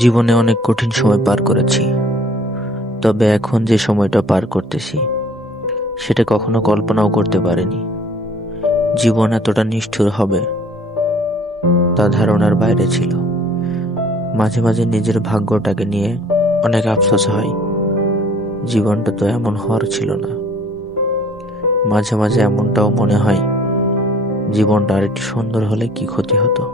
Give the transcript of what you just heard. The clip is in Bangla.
জীবনে অনেক কঠিন সময় পার করেছি, তবে এখন যে সময়টা পার করতেছি সেটা কখনো কল্পনাও করতে পারিনি। জীবন এতটা নিষ্ঠুর হবে তা ধারণার বাইরে ছিল। মাঝে মাঝে নিজের ভাগ্যটাকে নিয়ে অনেক আফসোস হয়, জীবনটা তো এমন হওয়ার ছিল না। মাঝে মাঝে এমনটাও মনে হয়, জীবনটা আর একটু সুন্দর হলে কি ক্ষতি হতো।